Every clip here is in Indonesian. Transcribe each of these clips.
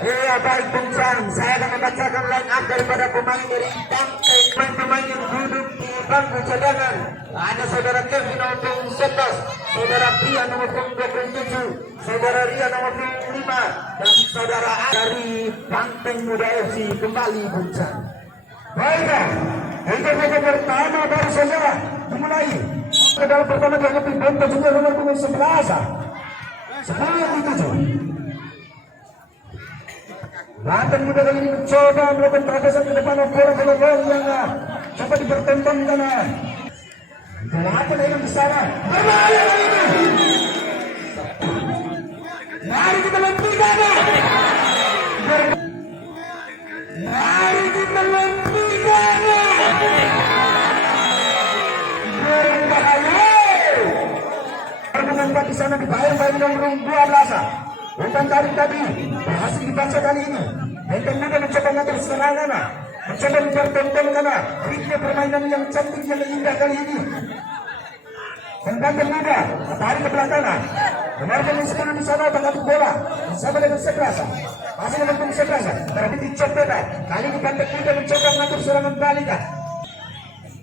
Iya baik Bung Sam, saya akan membacakan line up daripada pemain dari Bangkai. Pemain yang duduk di bangku cadangan ada saudara Kevin nomor 11, saudara Pria nomor 27, saudara Ria nomor 25, dan saudara A dari Banteng Muda FC. Kembali Bung Sam. Baiklah, untuk babak pertama baru saja dimulai. Dalam pertama dihadapi Banteng juga nomor 11, 10-7. Banteng Muda kali ini mencoba melakukan terobosan ke depan bola yang coba dipertontonkan. Kenapa yang di sana? Berbahaya kali ini. Mari kita hentikan. Mari kita hentikan. Berbahaya. Permainan di sana dibayang-bayang nomor 12. Umpan tarik tadi berhasil dibaca kali ini. Banteng Muda mencoba mengatur serangan, mencoba mempertontonkan ritme permainan yang cantik yang indah kali ini. Banteng Muda tarik ke belakang. Kemarin 10 di sana mengatur bola bersama dengan 11. Masih nomor 11 tapi dicopet. Kali ini Banteng Muda mencoba mengatur serangan balik.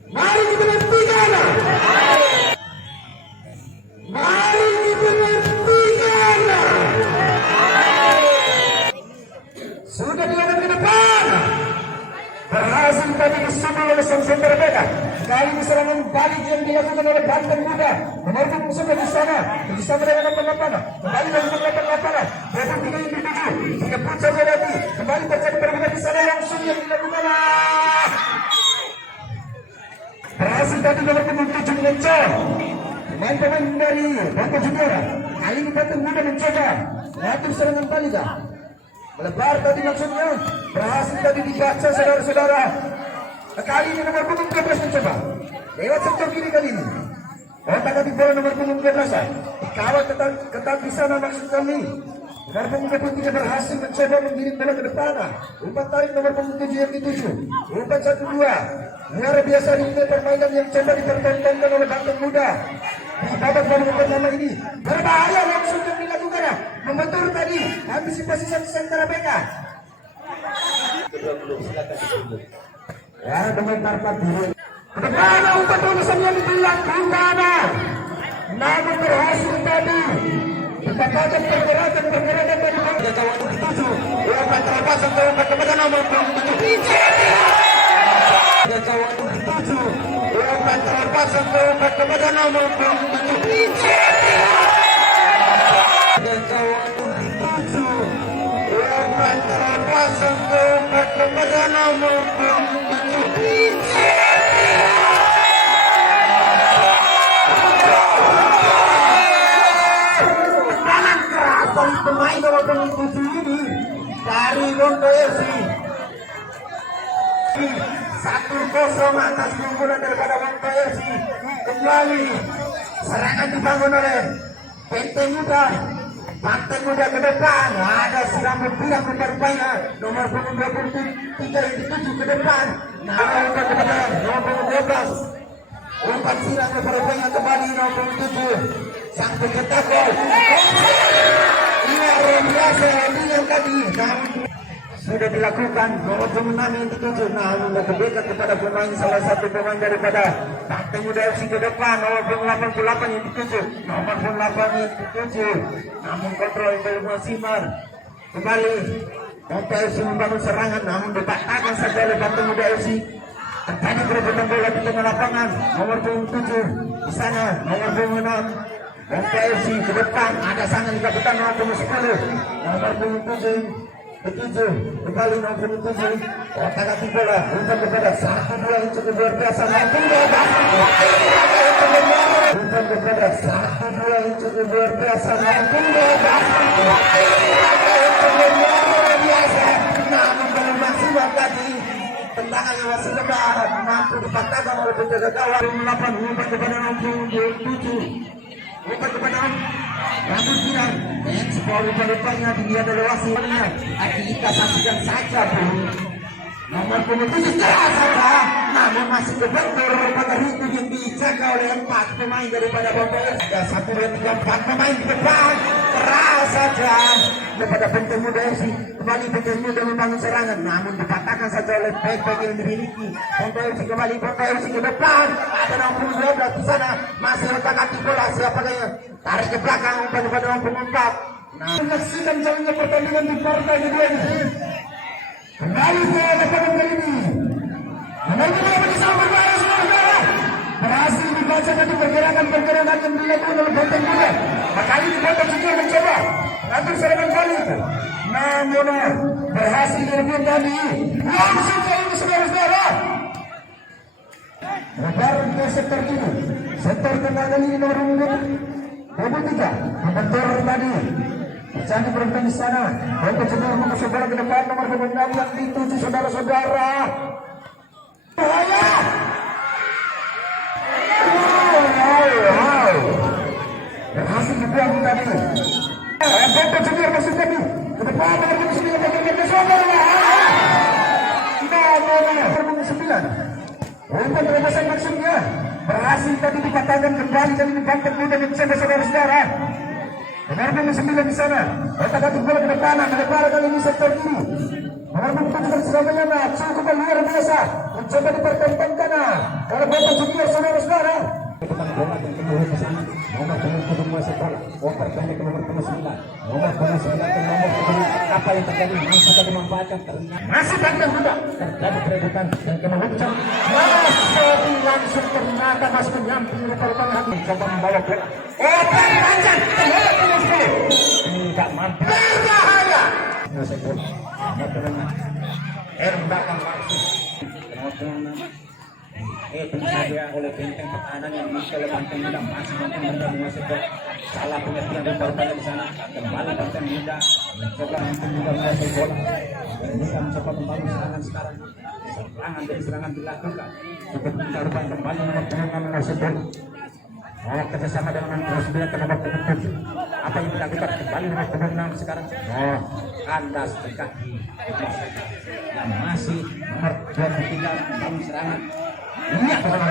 Mari kita hentikan. Mari kita hentikan. Sudah dilakukan ke depan. Berhasil tadi disambung oleh sang center beka. Kali ini serangan balik yang dilakukan oleh Banteng Muda. Nomor 11 di sana. Bersama dengan nomor 8. Kembali dari nomor 8. Berapa tiga yang dituju. Tiga pun saja lagi. Kembali terjadi perbedaan di sana langsung yang dilakukan. Berhasil tadi nomor 7 mengejar. Pemain-pemain dari Banteng Junior. Kali ini Banteng Muda mencoba mengatur serangan balik. Melebar tadi maksudnya. Berhasil tadi dibaca saudara-saudara. Kali ini nomor 12 mencoba lewat sektor kiri kali ini. Otak tadi bola nomor 12 dikawal ketat di sana maksud kami. Nomor 3 berhasil mencoba mengirim bola ke depan. Umpan tarik nomor 7 yang dituju. Umpan 1-2. Luar biasa ritme permainan yang coba dipertontonkan oleh Banteng Muda. Di babak baru pertama ini berbahaya langsung yang dilakukan. Membentur tadi antisipasi sementara beka. Ya komentar Pak Diri. Bagaimana umpan tulisan yang dilakukan? Namun berhasil tadi. Dikatakan pergerakan tadi. Kawan 7. Umpan terlepas untuk umpan kepada nomor 7. Kawan 7. Umpan terlepas untuk umpan kepada nomor 7. Umpan terlepas untuk umpan kepada nomor 7. Tangan keras dari pemain nomor 7 ini dari Rondo FC. 1-0 atas keunggulan daripada Rondo FC. Kembali serangan dibangun oleh Banteng Muda. Banteng Muda ke depan. Ada siram berpihak bermainnya nomor 23 yang dituju ke depan. Umpan kepada nomor 12. Umpan siram bermainnya kembali nomor 7. Sang pencetak gol. Luar biasa yang tadi sudah dilakukan. Nomor 6 yang dituju. Namun berdekat kepada pemain salah satu pemain daripada Banteng Muda FC ke depan. Nomor 88 yang dituju. Nomor 8 yang dituju. Namun kontrol dari Simar. Kembali Banteng FC membangun serangan. Namun dipatahkan saja oleh Banteng Muda FC. Terjadi perebutan bola di tengah lapangan. Nomor 7 di sana. Nomor 6. Banteng FC ke depan. Ada sangat di kapitan nomor 10. Nomor 7. Kembali nomor 7. Otak atik bola. Umpan kepada 1-2 yang cukup luar biasa. Umpan kepada 1-2 yang cukup luar biasa. Namun belum maksimal tadi. Tendangan yang masih lemah. Mampu dipatahkan oleh penjaga gawang. 8 umpan kepada nomor 7. Umpan kepada rambut bilang ekspor lupa-lupanya dilihat oleh wasit. Kita saksikan saja bro. Nomor 27 terasa, namun masih kebentur pada ritme yang dijaga oleh 4 pemain daripada Bomber. Ada 1, 2, 3, 4 pemain di depan. Keras saja kepada Benteng Muda FC. Kembali Benteng Muda membangun serangan, namun dipatahkan saja oleh back-back yang dimiliki Bomber FC. Kembali Bomber FC ke depan. Ada nomor 12 di sana, masih letak bola. Siapa yang tarik ke belakang pada nomor 4. Nah, menyaksikan jalannya pertandingan di partai kedua ini. Kembali ke lapangan kali ini. Nomor 2 bersama berbahaya saudara. Berhasil dibaca tadi pergerakan yang dilakukan oleh Benteng Muda. Kali ini Benteng juga mencoba mengatur serangan balik. Namun berhasil direbut tadi. Langsung kali ini saudara-saudara. Lebaran ke sektor ini. Sektor tengah kali ini nomor 23. Membentur tadi. Jadi berhenti di sana. Untuk segera mengusung bola ke depan nomor 26 yang dituju saudara-saudara. Bahaya. Wow. Berhasil dibuang tadi. Untuk segera masuk tadi. Ke depan nomor 29 bagi saudara. Nomor 9. Untuk terobosan maksudnya. Berhasil tadi dipatahkan kembali dan dibantu Muda mencoba saudara-saudara. Nomor 9 di sana. Otak-atik bola ke depan. Melebar kali ini sektor kiri. Nomor 4 Surabaya cukup luar biasa. Mencoba dipertentangkan. Kalau bola junior saudara-saudara. Tentang bola yang keluar ke sana. Nomor 9 menguasai bola. Oper pendek ke nomor 9. Nomor 9 ke nomor 10. Apa yang terjadi? Mampu tadi memanfaatkan. Masih Benteng Muda. Terjadi perebutan dan kemudian masuk langsung ternyata masuk menyamping rupa-rupanya hati. Coba membawa bola. Oper panjang. Tidak mampu. Berbahaya. Menguasai bola. Belakang langsung. Tentu saja oleh benteng pertahanan yang dimiliki oleh Benteng Muda masih mampu menguasai bola. Salah pengertian rupa-rupanya di sana. Kembali Benteng Muda mencoba menguasai bola. Mereka mencoba membangun serangan sekarang. Serangan dari serangan dilakukan. Cukup mencoba kembali menguasai bola. Kerjasama dengan Rosbia ke nomor 7. Apa yang dilakukan kembali nomor 6 sekarang? Kandas di kaki dan masih nomor 23 membangun serangan. Lihat berubah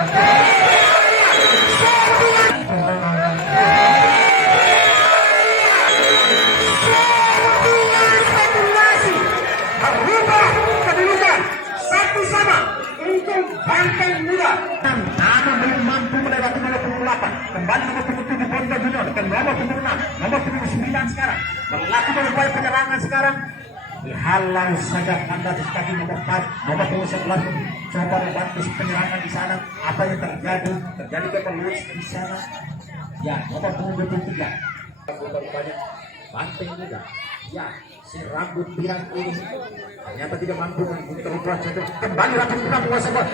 kedudukan 1-1 untuk Benteng Muda. Namun belum mampu melewati nomor 28. Kembali nomor 27 Benteng Junior dan nomor 26, nomor 29 sekarang melakukan upaya penyerangan sekarang. Dihalau saja tanda di kaki nomor 4, nomor 11 coba membantu penyerangan di sana. Apa yang terjadi? Terjadi keperluan di sana. Ya, nomor 23. Benteng Muda. Ya, si rambut pirang ini ternyata tidak mampu untuk berubah. Kembali rambut pirang menguasai bola.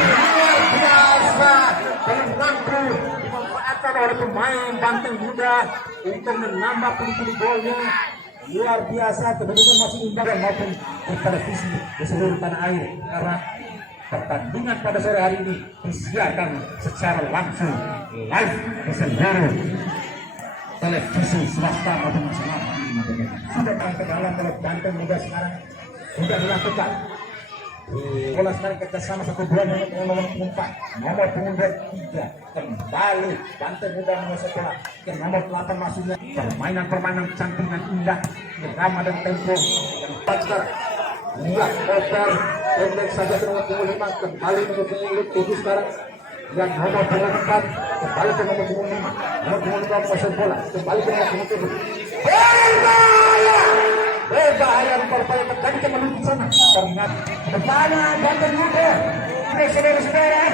Luar biasa, belum mampu dimanfaatkan oleh pemain Benteng Muda untuk menambah pundi-pundi golnya. Luar biasa, kedudukan masih imbang maupun di televisi di seluruh tanah air karena pertandingan pada sore hari ini disiarkan secara langsung live di seluruh televisi swasta maupun nasional. Sudah ke dalam oleh Benteng Muda sekarang sudah dilakukan. Bola sekarang kerjasama 1-2 nomor 4, nomor 3 kembali Benteng Muda menguasai bola ke nomor 8 masuknya. Permainan cantingan indah, irama dan tempo yang panjang. Lihat Oper pendek saja ke nomor 5 kembali nomor 7 sekarang. Dan nomor 4 kembali ke nomor 5, nomor 5 menguasai bola kembali ke nomor 7. Berbahaya rupa-rupanya terjadi kemelut di sana. Ternyata depannya Benteng Muda. Saudara-saudara,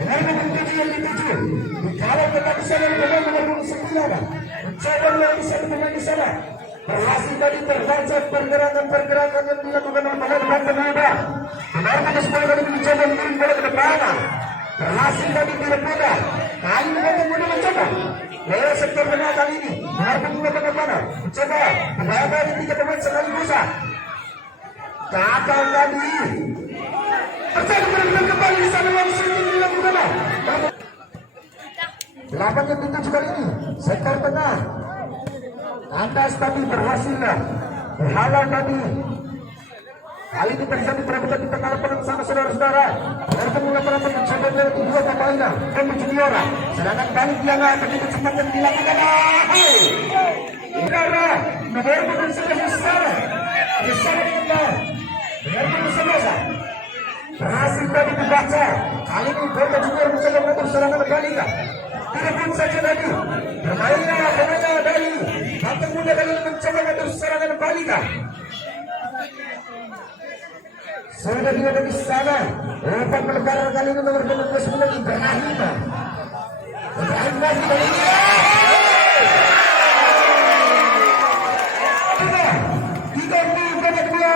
dengan nomor 7 yang dituju dikawal ketat di sana dengan nomor 9. Mencoba yang bisa dimainkan di sana. Berhasil tadi terbaca pergerakan yang dilakukan oleh pemain Benteng Muda. Benar-benar sekali kali mencoba mengirim bola ke depan. Berhasil tadi direbut. Kali ini Benteng Muda mencoba lewat sektor tengah kali ini. Benar-benar juga bagaimana? Mencoba membayangkan 3 pemain sekaligus. Gagal tadi. Terjadi benar-benar kembali di sana yang sering dilakukan. 8 yang dituju kali ini sektor tengah. Kandas tadi berhasil berhalau tadi Kali ini terjadi perebutan di tengah lapangan sana saudara-saudara. Bertemu lapangan mencoba melewati dua pemainnya dan Juniora. Serangan balik yang begitu cepat yang dilakukan. Karena nomor pemain sudah besar kita. Nomor semasa berhasil tadi dibaca. Kali ini Boca Junior mencoba mengatur serangan balik. Tidak pun saja tadi pemainnya dari Banteng Muda kali ini mencoba mengatur serangan balik. Sudah dia di sana. Umpan melebar kali ini nomor 29 Ibrahim. Ibrahim lagi kali ini. Tiga dua.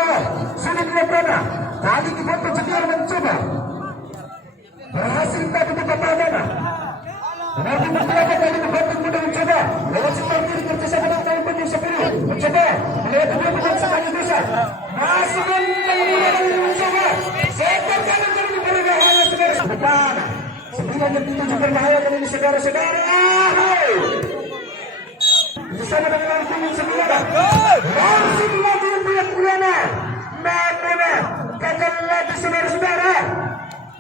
Sudah dilakukan. Tadi di Boca Junior mencoba. Berhasil tadi di Papadana. Nanti beberapa kali di Banteng Muda mencoba. Lewat setelah kiri kerjasama dengan tahun penuh 10. Mencoba. Melihat dua pemain sekali dosa. Masih mencoba. Seekor kanan kali ini berbahaya saudara. Depan. 9 yang dituju berbahaya kali ini saudara-saudara. Di sana dengan langsung saudara. Langsung lagi yang Buana. Mana gagal lagi saudara-saudara.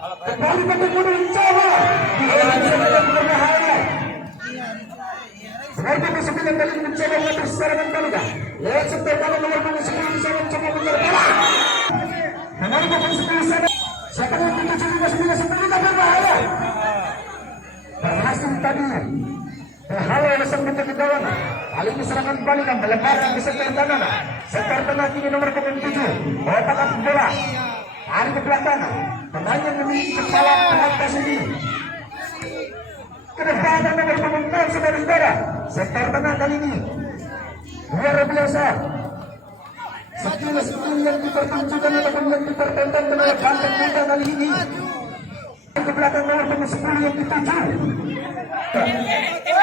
Kembali Banteng Muda mencoba. Berbahaya. Nomor 9 kali ini mencoba mengatur serangan balik. Lewat setor bola nomor 10 bisa mencoba menyerang bola. Nomor 10 sana. Siapa yang dituju 9 berbahaya. Berhasil tadi. Berhalau yang sang menjadi kawan. Kali ini serangan balik melebar di sektor kanan. Sektor tengah kini nomor 7. Otak atas bola. Hari ke belakang. Pemain yang memiliki kepala pengatas ini. Kedepan nomor 6 saudara-saudara. Sektor tengah kali ini luar biasa. Skill yang dipertunjukkan ataupun yang dipertontonkan oleh Banteng Muda kali ini. Ke belakang nomor 10 yang dituju.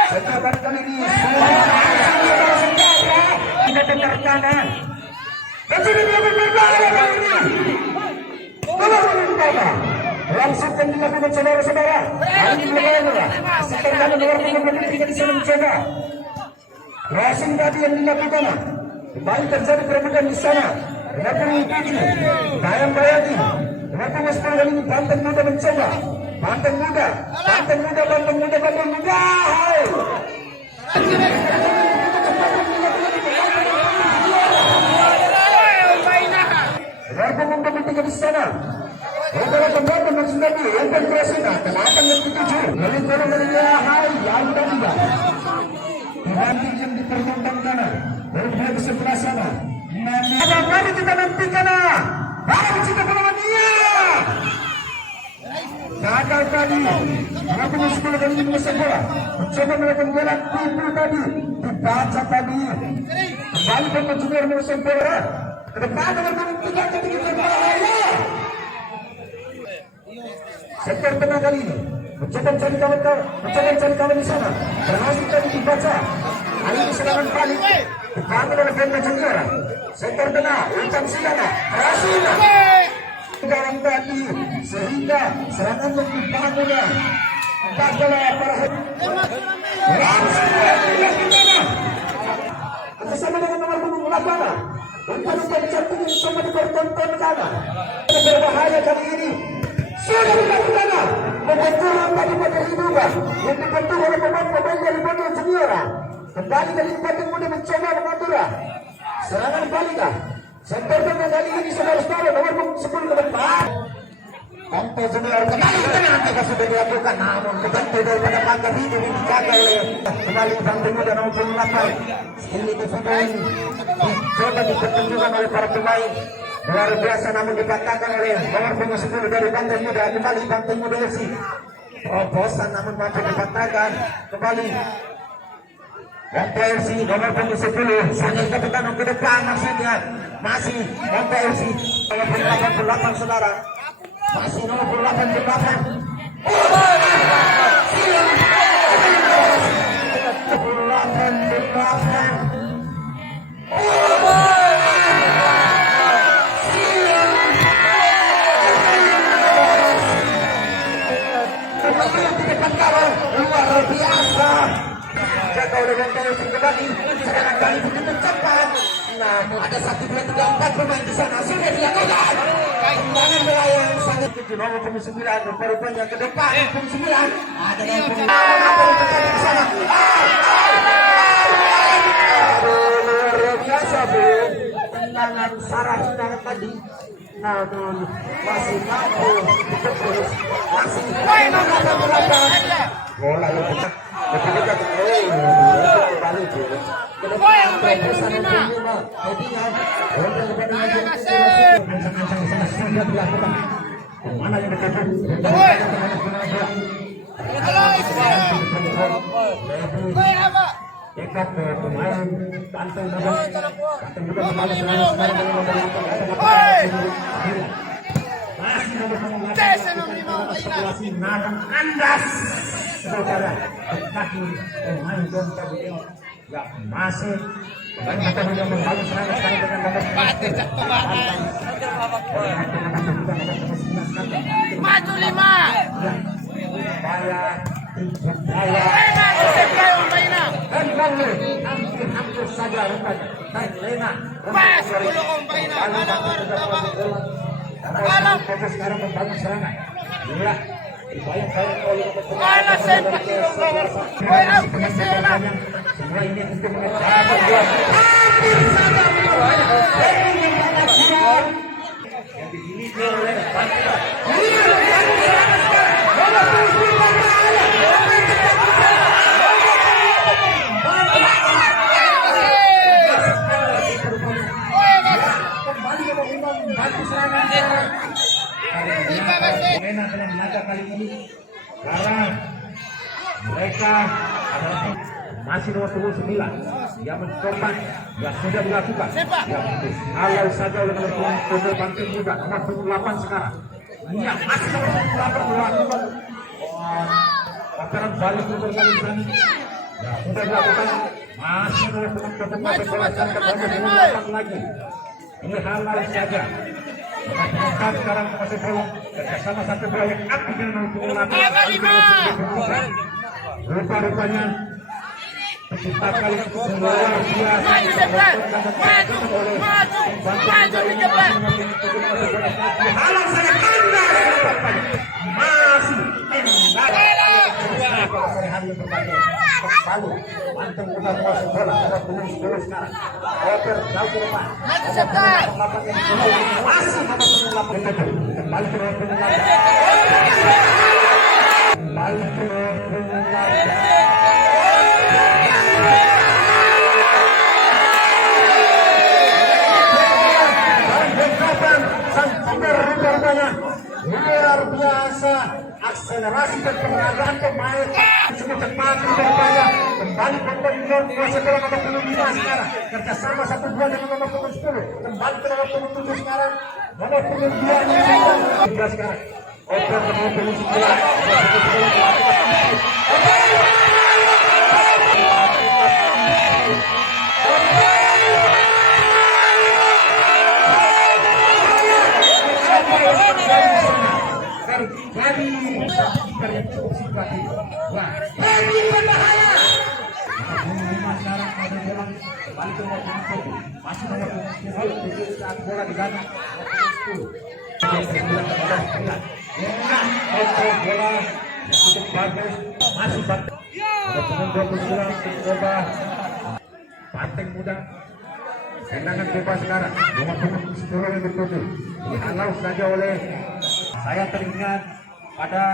Sektor kali ini tidak terkana. Dan sudah dilakukan berbahaya kali ini. Langsung kan dilakukan saudara-saudara. Kali ini berbahaya. Sektor kanan nomor 3 di sana mencoba. Crossing tadi yang dilakukan. Kembali terjadi perebutan di sana. Nomor 7 Bayang-Bayangin. Nomor 10 kali ini Banteng Muda mencoba. Banteng Muda. Nomor 3 di sana. Adalah pembantu maksud Nabi yang berkreasina. Kenapa yang dituju? Lalu kalau dari hai yang tidak. Dibanding yang dipertimbangkan. Berubah di sebelah sana. Ada kali kita nantikan. Baru kita berlawan dia. Gagal tadi. Kenapa 10 kali ini mengesek bola? Mencoba melakukan bola tipu tadi. Dibaca tadi. Kembali Boca Junior mengesek bola. Ke depan nomor 3 ketika berbahaya. Sektor tengah kali ini mencoba cari kawan di sana. Berhasil tadi dibaca. Kali ini serangan balik dipanggil oleh Boca Junior. Sektor tengah Ultan Silana berhasil dalam tadi sehingga serangan yang dibangun gagal para langsung bersama dengan nomor 8 umpan cantik yang sama dipertontonkan. Berbahaya kali ini sudah dilakukan membenturkan tadi pada hidupan yang dibentur oleh pemain-pemain dari Boca Junior. Kembali dari Banteng Muda mencoba mengatur serangan balik. Sektor tengah kali ini saudara-saudara nomor 10 ke depan. Boca Junior kembali tenang sudah dilakukan, namun kebantu daripada pagar ini dijaga oleh kembali Banteng Muda nomor 8. Ini pemain coba dipertunjukkan oleh para pemain. Luar biasa namun dikatakan oleh nomor 10 dari Banteng Muda. Kembali Banteng Muda FC. Bosan namun mampu dikatakan kembali Banteng FC nomor 10. Sangat ketekan ke depan maksudnya. Masih Banteng FC nomor 88 saudara. Masih nomor 88. Luar biasa. Jaga oleh Banteng FC kembali. Sekarang kali begitu cepat. Namun ada satu sebelah 34 pemain di sana sudah dilakukan. Tendangan melayang sangat kecil. Nomor punggung 9 rupanya ke depan. Punggung 9 ada nomor punggung apa yang terjadi di sana? Luar biasa Bu. Tendangan sarah tendangan tadi. Namun masih mampu terus masih bola lebih dekat kembali ke dekat pemain Banten masih Nadam Andas saudara kaki pemain Gonta Video yang masih banyak yang membangun serangan sekarang dengan nomor maju 5 dan lalu hampir saja rupanya dan Lena fokus sekarang membangun serangan ya dibayang-bayang oleh semua ini untuk mengejar yang dimiliki oleh Enak dengan laga kali ini karena mereka adalah masih nomor 29 yang mencoba yang sudah dilakukan yang kalau saja oleh nomor punggung Banten juga nomor punggung 8 sekarang iya masih nomor punggung 8 melakukan pacaran balik untuk kali ini ya sudah dilakukan masih nomor punggung 8 lagi ini hal-hal saja. Kita sekarang masih belum bersama satu bola yang api dengan rupa-rupanya pencipta kali luar biasa halang saya anda masih Palu Banten udah masuk bola ada punggung 10 sekarang oper jauh ke depan masih nomor punggung 8 kembali ke nomor punggung 8 kembali ke nomor punggung 8 sang kiper rupanya luar biasa akselerasi dan pengarahan pemain cukup cepat rupanya kembali pemain kuasa dalam nomor punggung 5 sekarang kerjasama 1-2 dengan nomor punggung 10 kembali ke nomor punggung 7 sekarang nomor punggung 2 sekarang oper nomor punggung Banteng muda tendangan bebas sekarang nomor punggung 10 yang bertujuh dihalau saja oleh saya teringat pada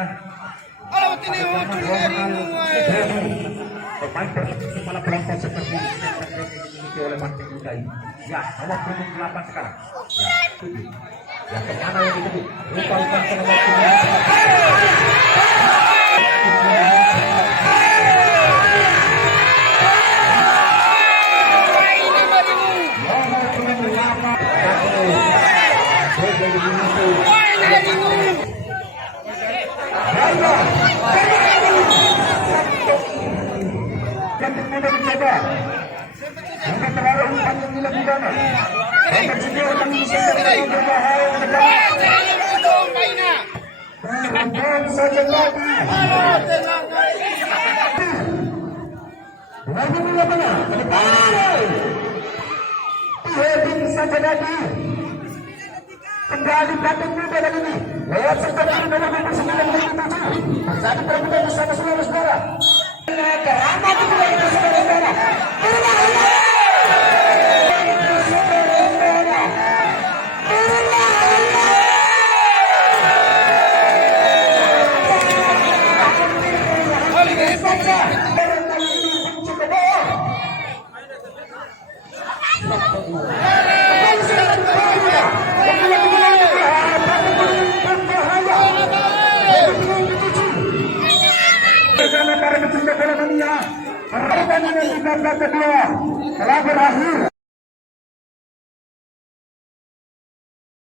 pemain kepala pelontar seperti ini yang dimiliki oleh Banteng muda ini ya nomor punggung 8 sekarang ya kemana yang itu lupa-lupa ke nomor punggung heading saja tadi. Kembali Bandung Muda kali ini. Lewat serta dari nomor 29 terjadi perebutan bersama saudara-saudara. Keramat itu dari saudara-saudara. Para pecinta bola dunia, pertandingan di babak kedua telah berakhir.